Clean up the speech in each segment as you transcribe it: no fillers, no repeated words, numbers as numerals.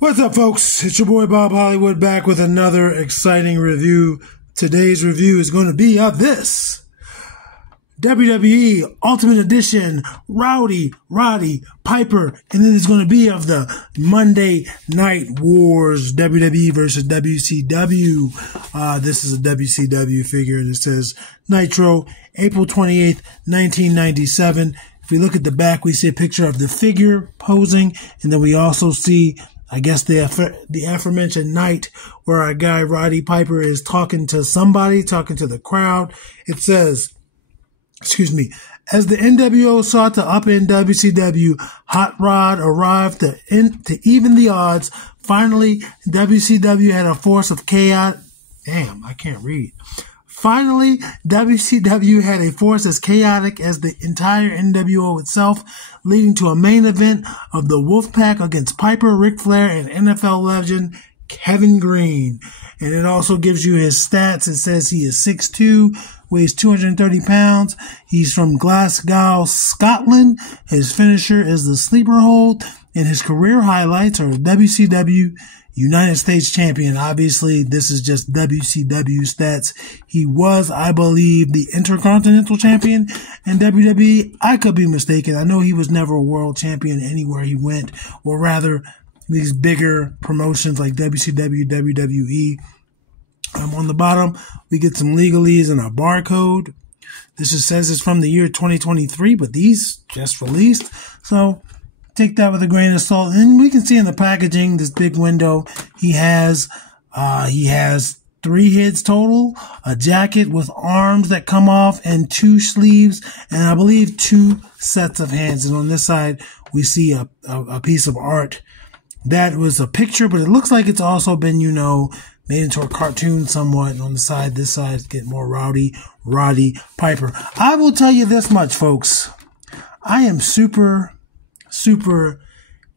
What's up, folks? It's your boy Bob Hollywood back with another exciting review. Today's review is going to be of this WWE Ultimate Edition Roddy Piper, and then it's going to be of the Monday Night Wars WWE versus WCW. This is a WCW figure, and it says Nitro, April 28th, 1997. If we look at the back, we see a picture of the figure posing, and then we also see, I guess, the aforementioned night where our guy Roddy Piper is talking to somebody, talking to the crowd. It says, as the NWO sought to upend WCW, Hot Rod arrived to even the odds. Finally, WCW had a force of chaos. Damn, I can't read. Finally, WCW had a force as chaotic as the entire NWO itself, leading to a main event of the Wolfpack against Piper, Ric Flair, and NFL legend Kevin Green. And it also gives you his stats. It says he is 6'2", weighs 230 pounds. He's from Glasgow, Scotland. His finisher is the sleeper hold, and his career highlights are WCW United States champion. Obviously, this is just WCW stats. He was, I believe, the Intercontinental champion in WWE. I could be mistaken. I know he was never a world champion anywhere he went, or rather, these bigger promotions like WCW, WWE. On the bottom, we get some legalese and a barcode. This just says it's from the year 2023, but these just released. So take that with a grain of salt. And we can see in the packaging, this big window, he has 3 hits total, a jacket with arms that come off and 2 sleeves, and I believe 2 sets of hands. And on this side, we see a piece of art. That was a picture, but it looks like it's also been, made into a cartoon somewhat. And on the side, this side, get more Roddy Piper. I will tell you this much, folks. I am super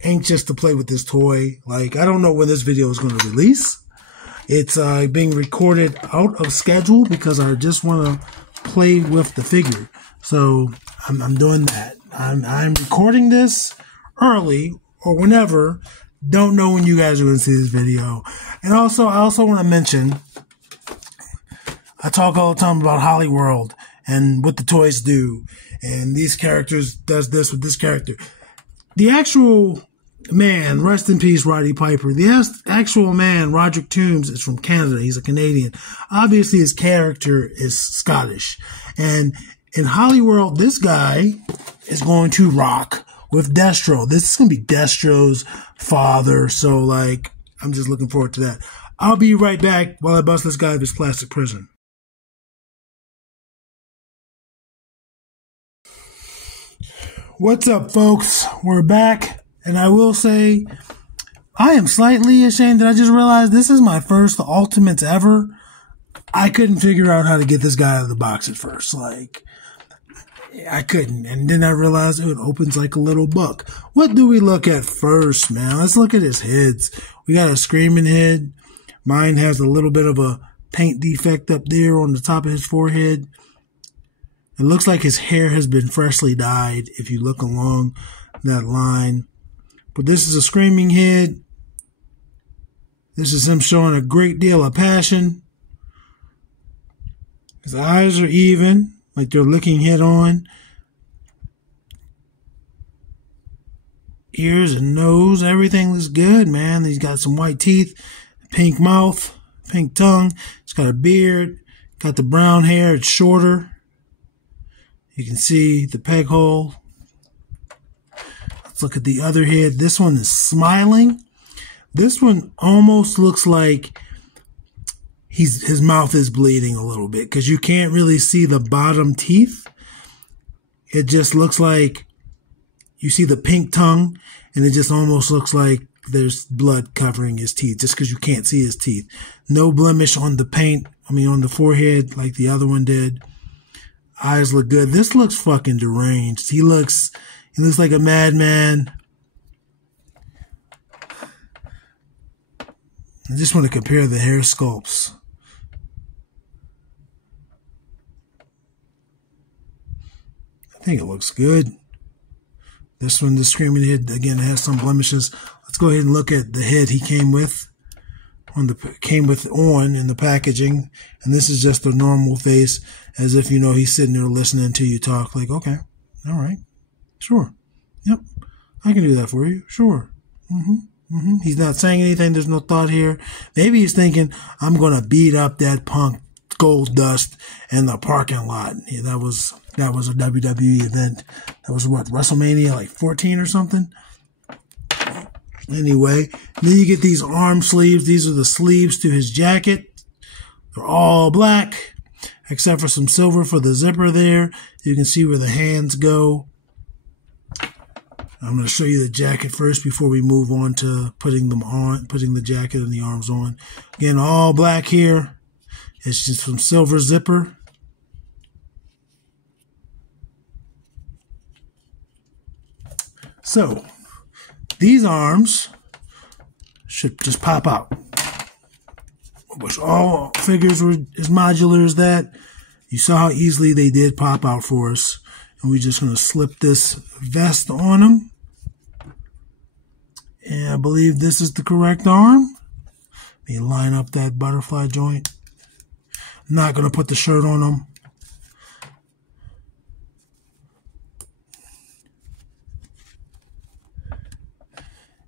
anxious to play with this toy. Like, I don't know when this video is going to release. It's being recorded out of schedule because I just want to play with the figure. So I'm doing that. I'm recording this early or whenever. Don't know when you guys are going to see this video. And also, I also want to mention, I talk all the time about Hollyworld and what the toys do. And these characters does this with this character. The actual man, rest in peace, Roddy Piper. The actual man, Roderick Toombs, is from Canada. He's a Canadian. Obviously, his character is Scottish. And in Hollyworld, this guy is going to rock with Destro. This is going to be Destro's father. So, like, I'm just looking forward to that. I'll be right back while I bust this guy out of his plastic prison. What's up, folks? We're back. And I will say, I am slightly ashamed that I just realized this is my first Ultimates ever. I couldn't figure out how to get this guy out of the box at first. Like, I couldn't. And then I realized it opens like a little book. What do we look at first, man? Let's look at his heads. We got a screaming head. Mine has a little bit of a paint defect up there on the top of his forehead. It looks like his hair has been freshly dyed if you look along that line. But this is a screaming head. This is him showing a great deal of passion. His eyes are even, like they're looking head on. Ears and nose, everything looks good, man. He's got some white teeth, pink mouth, pink tongue. He's got a beard, got the brown hair, it's shorter. You can see the peg hole. Let's look at the other head. This one is smiling. This one almost looks like his mouth is bleeding a little bit because you can't really see the bottom teeth. It just looks like you see the pink tongue, and it just almost looks like there's blood covering his teeth just because you can't see his teeth. No blemish on the paint, on the forehead like the other one did. Eyes look good. This looks fucking deranged. He looks like a madman. I just want to compare the hair sculpts. I think it looks good. This one, the Screaming Head, again, has some blemishes. Let's go ahead and look at the head he came with. In the packaging, and this is just a normal face, as if, you know, he's sitting there listening to you talk, like, okay, all right, sure, yep, I can do that for you, sure. He's not saying anything. There's no thought here. Maybe he's thinking, I'm gonna beat up that punk Gold Dust in the parking lot. Yeah, that was a WWE event. That was what, WrestleMania like 14 or something. Anyway, then you get these arm sleeves. These are the sleeves to his jacket. They're all black, except for some silver for the zipper there. You can see where the hands go. I'm going to show you the jacket first before we move on to putting them on, putting the jacket and the arms on. Again, all black here. It's just some silver zipper. So, these arms should just pop out. I wish all figures were as modular as that. You saw how easily they did pop out for us. And we're just going to slip this vest on them. And I believe this is the correct arm. Let me line up that butterfly joint. I'm not going to put the shirt on them.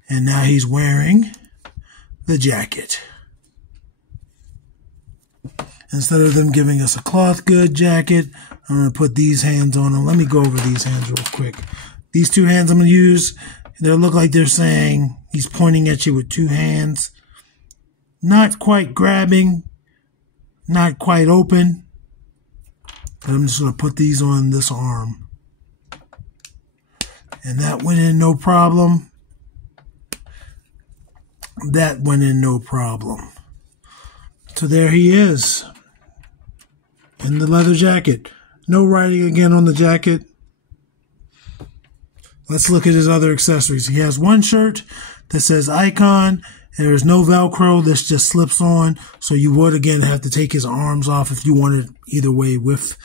And now he's wearing the jacket. Instead of them giving us a cloth good jacket, I'm going to put these hands on him. Let me go over these hands real quick. These two hands I'm going to use, they look like they're saying he's pointing at you with two hands. Not quite grabbing, not quite open. But I'm just going to put these on this arm. And that went in no problem. That went in no problem. So there he is. In the leather jacket. No writing again on the jacket. Let's look at his other accessories. He has one shirt that says Icon. There's no Velcro. This just slips on. So you would, again, have to take his arms off if you wanted either way. With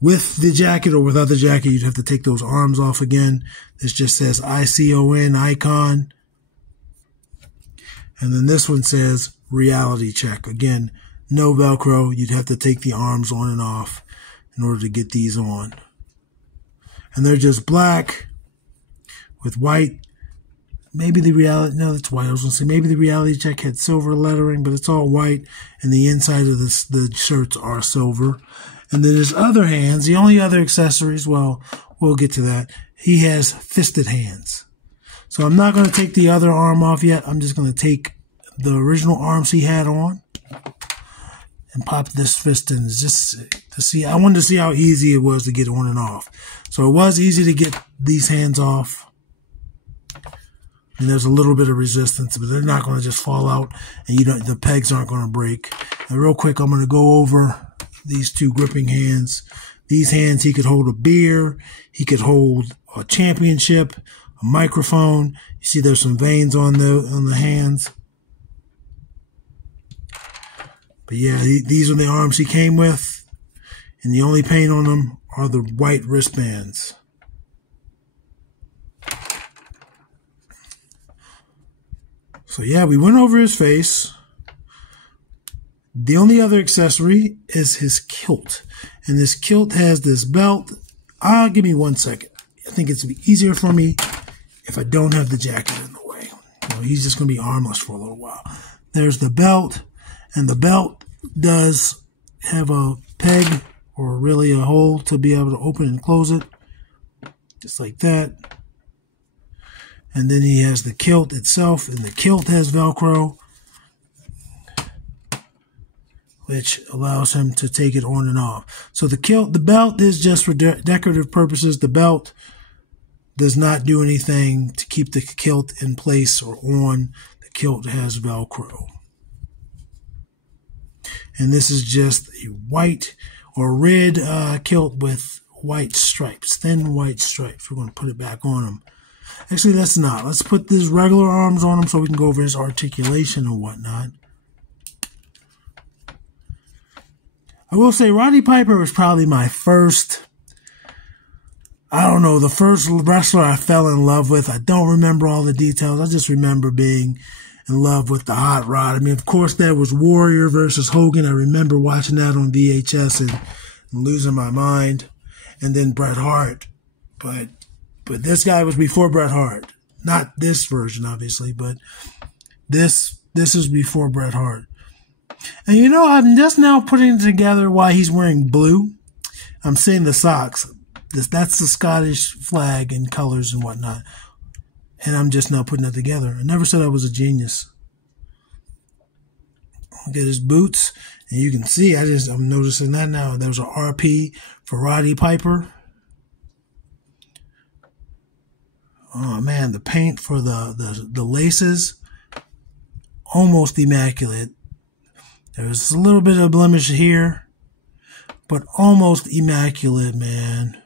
the jacket or without the jacket, you'd have to take those arms off again. This just says ICON, Icon. And then this one says Reality Check. Again, no Velcro. You'd have to take the arms on and off in order to get these on. And they're just black with white. Maybe the reality, no, that's white. I was going to say maybe the Reality Check had silver lettering, but it's all white. And the inside of the shirts are silver. And then his other hands, the only other accessories, well, we'll get to that. He has fisted hands. So I'm not going to take the other arm off yet. I'm just going to take the original arms he had on and pop this fist in just to see. I wanted to see how easy it was to get on and off. So it was easy to get these hands off. And there's a little bit of resistance, but they're not going to just fall out, and the pegs aren't going to break. And real quick, I'm going to go over these two gripping hands. These hands, he could hold a beer. He could hold a championship, a microphone. You see there's some veins on the hands. But yeah, these are the arms he came with. And the only paint on them are the white wristbands. So yeah, we went over his face. The only other accessory is his kilt. And this kilt has this belt. Give me 1 second. I think it's going to be easier for me if I don't have the jacket in the way. He's just going to be armless for a little while. There's the belt. And the belt does have a peg or really a hole to be able to open and close it. Just like that. And then he has the kilt itself. And the kilt has Velcro, which allows him to take it on and off. So the belt is just for decorative purposes. The belt does not do anything to keep the kilt in place or on. The kilt has Velcro. And this is just a white or red kilt with white stripes, thin white stripes. We're going to put it back on him. Actually, let's not. Let's put these regular arms on him so we can go over his articulation and whatnot. I will say Roddy Piper was probably my first, I don't know, the first wrestler I fell in love with. I don't remember all the details. I just remember being in love with the Hot Rod. I mean, of course, there was Warrior versus Hogan. I remember watching that on VHS and losing my mind. And then Bret Hart. But this guy was before Bret Hart. Not this version, obviously, but this is before Bret Hart. And you know, I'm just now putting together why he's wearing blue. I'm seeing the socks. That's the Scottish flag and colors and whatnot. And I'm just now putting that together. I never said I was a genius. Look at his boots. And you can see, I'm noticing that now. There's a RP for Roddy Piper. Oh man, the paint for the laces, almost immaculate. There's a little bit of blemish here, but almost immaculate, man.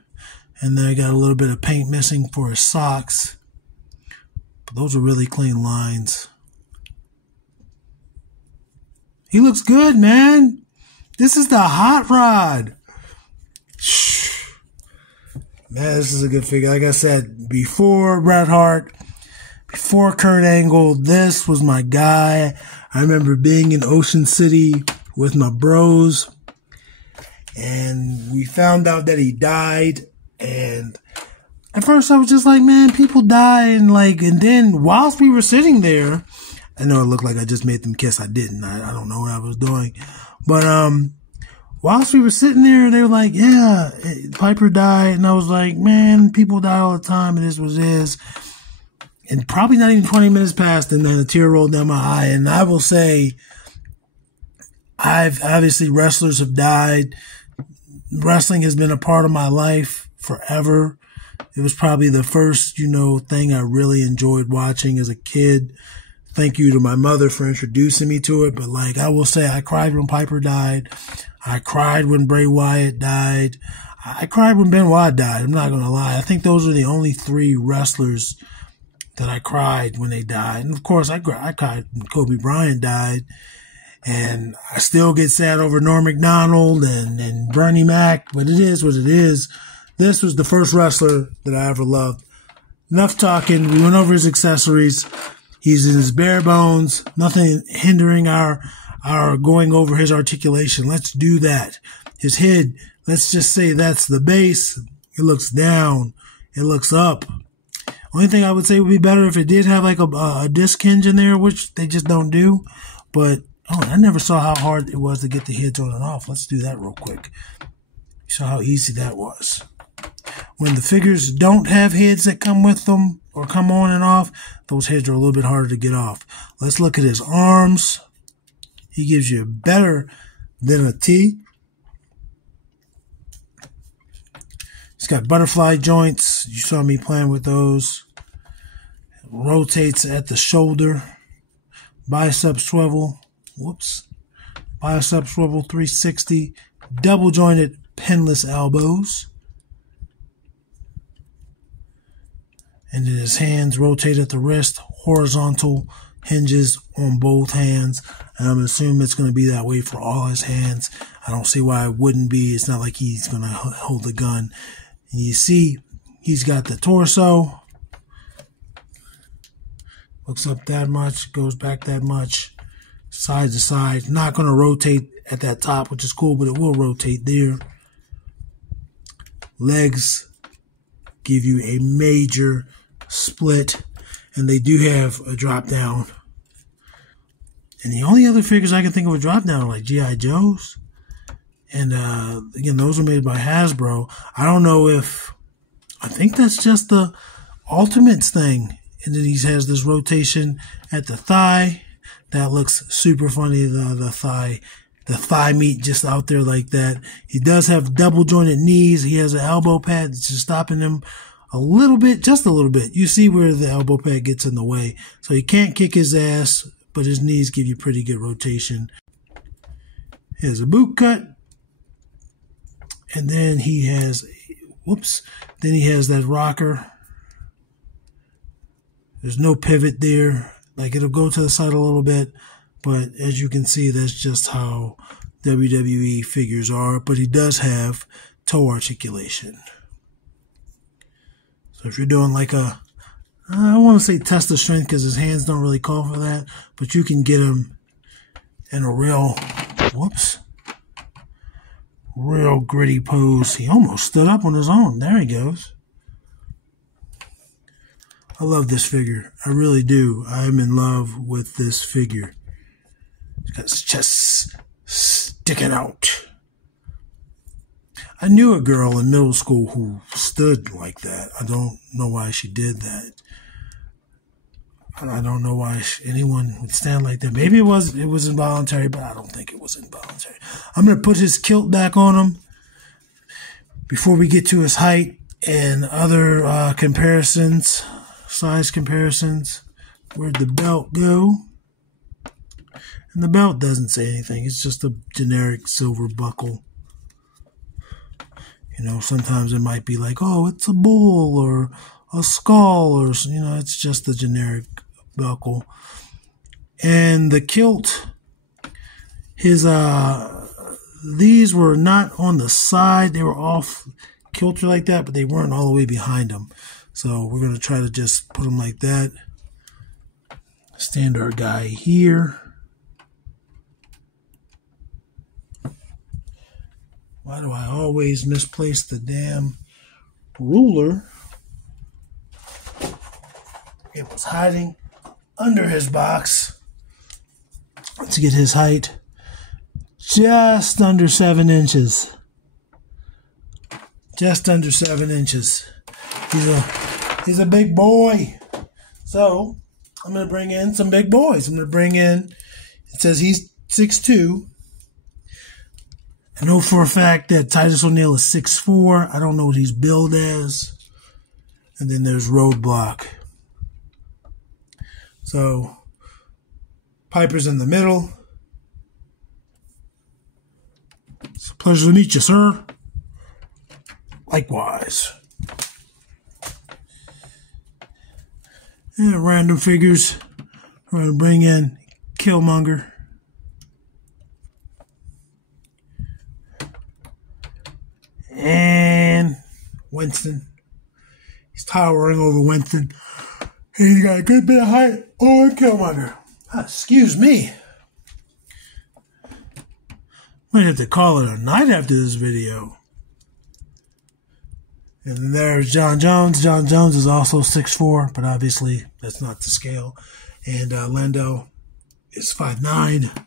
And then I got a little bit of paint missing for his socks. But those are really clean lines. He looks good, man. This is the Hot Rod. Man, this is a good figure. Like I said, before Bret Hart, before Kurt Angle, this was my guy. I remember being in Ocean City with my bros, and we found out that he died. And at first I was just like, man, people die. And then whilst we were sitting there, I know it looked like I just made them kiss. I didn't. I don't know what I was doing. But whilst we were sitting there, they were like, yeah, Piper died. And I was like, man, people die all the time. And this was his. And probably not even 20 minutes passed, and then a tear rolled down my eye. And I will say, obviously wrestlers have died. Wrestling has been a part of my life forever. It was probably the first, thing I really enjoyed watching as a kid. Thank you to my mother for introducing me to it. But I will say, I cried when Piper died. I cried when Bray Wyatt died. I cried when Benoit died. I'm not going to lie. I think those are the only three wrestlers that I cried when they died. And of course, I cried when Kobe Bryant died. And I still get sad over Norm Macdonald and Bernie Mac. But it is what it is. This was the first wrestler that I ever loved. Enough talking. We went over his accessories. He's in his bare bones. Nothing hindering our going over his articulation. Let's do that. His head, let's just say that's the base. It looks down. It looks up. Only thing I would say would be better if it did have a disc hinge in there, which they just don't do. But, I never saw how hard it was to get the heads on and off. Let's do that real quick. You saw how easy that was. When the figures don't have heads that come with them or come on and off, those heads are a little bit harder to get off. Let's look at his arms. He gives you better than a T. He's got butterfly joints. You saw me playing with those. Rotates at the shoulder. Bicep swivel. Whoops. Bicep swivel 360. Double jointed pinless elbows. And then his hands rotate at the wrist, horizontal hinges on both hands. And I'm assuming it's going to be that way for all his hands. I don't see why it wouldn't be. It's not like he's going to hold the gun. And you see, he's got the torso. Looks up that much, goes back that much, side to side. Not going to rotate at that top, which is cool, but it will rotate there. Legs give you a major split, and they do have a drop down. And the only other figures I can think of a drop down are like G.I. Joe's. And again, those are made by Hasbro. I don't know if, I think that's just the Ultimates thing. And then he has this rotation at the thigh. That looks super funny, the thigh meat just out there like that. He does have double jointed knees. He has an elbow pad that's just stopping him a little bit, just a little bit. You see where the elbow pad gets in the way. So he can't kick his ass, but his knees give you pretty good rotation. Here's a boot cut. And then he has, then he has that rocker. There's no pivot there. Like, it'll go to the side a little bit, but as you can see, that's just how WWE figures are. But he does have toe articulation. So if you're doing like a, I don't want to say test of strength because his hands don't really call for that, but you can get him in a real, real gritty pose. He almost stood up on his own. There he goes. I love this figure. I really do. I'm in love with this figure. He's got his chest sticking out. I knew a girl in middle school who stood like that. I don't know why she did that. I don't know why anyone would stand like that. Maybe it was involuntary, but I don't think it was involuntary. I'm going to put his kilt back on him before we get to his height and other comparisons. Size comparisons. Where'd the belt go? And the belt doesn't say anything. It's just a generic silver buckle. You know, sometimes it might be like, oh, it's a bull or a skull, or, you know, it's just a generic buckle. And the kilt, these were not on the side. They were off kilter like that, but they weren't all the way behind him. So we're going to try to just put them like that. Stand our guy here. Why do I always misplace the damn ruler? It was hiding under his box. Let's get his height. Just under 7 inches. Just under 7 inches. He's a big boy. So I'm going to bring in some big boys. I'm going to bring in, it says he's 6'2". I know for a fact that Titus O'Neil is 6'4". I don't know what he's billed as. And then there's Roadblock. So Piper's in the middle. It's a pleasure to meet you, sir. Likewise. And random figures. We're going to bring in Killmonger. And Winston. He's towering over Winston. And he's got a good bit of height on Killmonger. Excuse me. Might have to call it a night after this video. And then there's John Jones. John Jones is also 6'4", but obviously that's not to scale. And Lando is 5'9".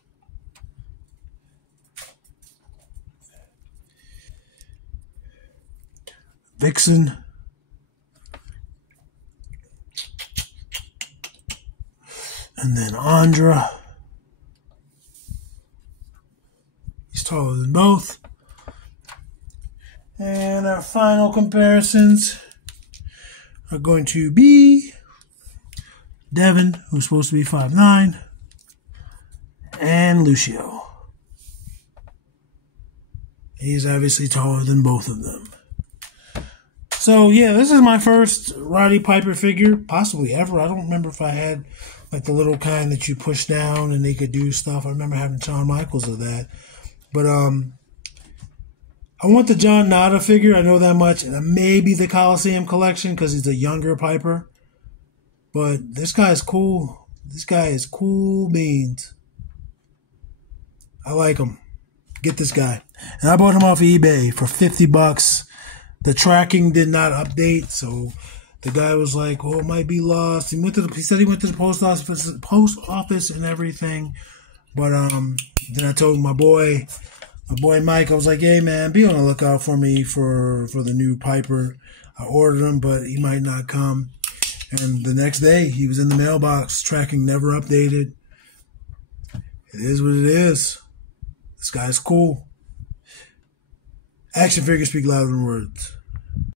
Vixen. And then Andra. He's taller than both. And our final comparisons are going to be Devin, who's supposed to be 5'9", and Lucio. He's obviously taller than both of them. So, yeah, this is my first Roddy Piper figure, possibly ever. I don't remember if I had, like, the little kind that you push down and they could do stuff. I remember having Shawn Michaels of that. But, I want the John Nada figure, I know that much. And maybe the Coliseum collection because he's a younger Piper. But this guy is cool. This guy is cool beans. I like him. Get this guy. And I bought him off of eBay for $50. The tracking did not update, so the guy was like, "Oh, it might be lost." He said he went to the post office and everything. But then I told my boy Mike, I was like, "Hey man, be on the lookout for me for the new Piper." I ordered him, but he might not come. And the next day, he was in the mailbox. Tracking never updated. It is what it is. This guy's cool. Action figures speak louder than words.